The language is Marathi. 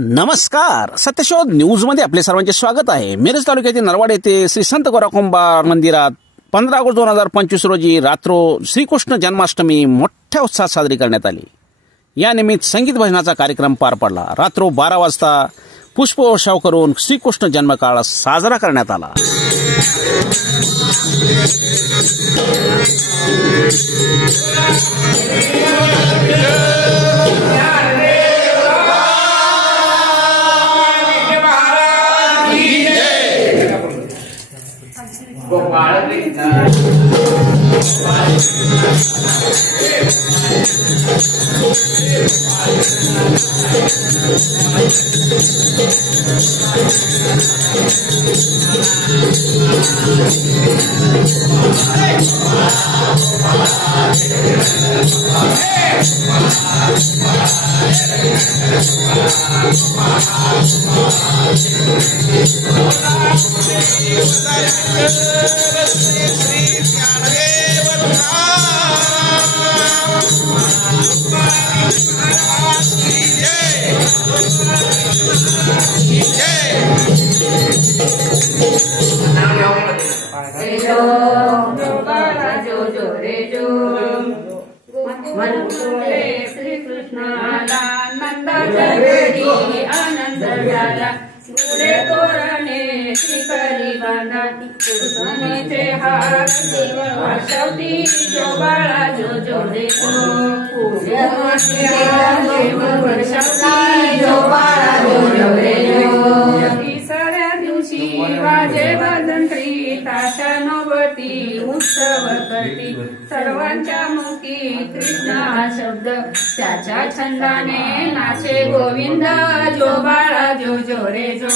नमस्कार, सत्यशोध न्यूज मध्ये आपले सर्वांचे स्वागत आहे। मिरज तालुक्यातील नरवाड येथे श्री संत गोराकुंभार मंदिरात 15 ऑगस्ट 2025 रोजी रात्रो श्रीकृष्ण जन्माष्टमी मोठ्या उत्साहात साजरी करण्यात आली। या निमित्त संगीत भजनाचा कार्यक्रम पार पडला। रात्रो 12 वाजता पुष्पवर्षाव करून श्रीकृष्ण जन्मकाळ साजरा करण्यात आला। श्री कृष्णाला नंद जगदी आनंद झाला। गुढे तोरणे शिखरी बांधा कुसुमेचे हार देव वाशवती जो बाळा जो जोडे देव वर्षवती जो बाळा जो जोडे तिसऱ्या दिवशी वाजे वाजंत्री ताशा नोबती उत्सव करती सर्वांच्या मुखी कृष्ण हा शब्द त्याच्या छंदाने नाचे गोविंद जो बाळा जो जो रे जो।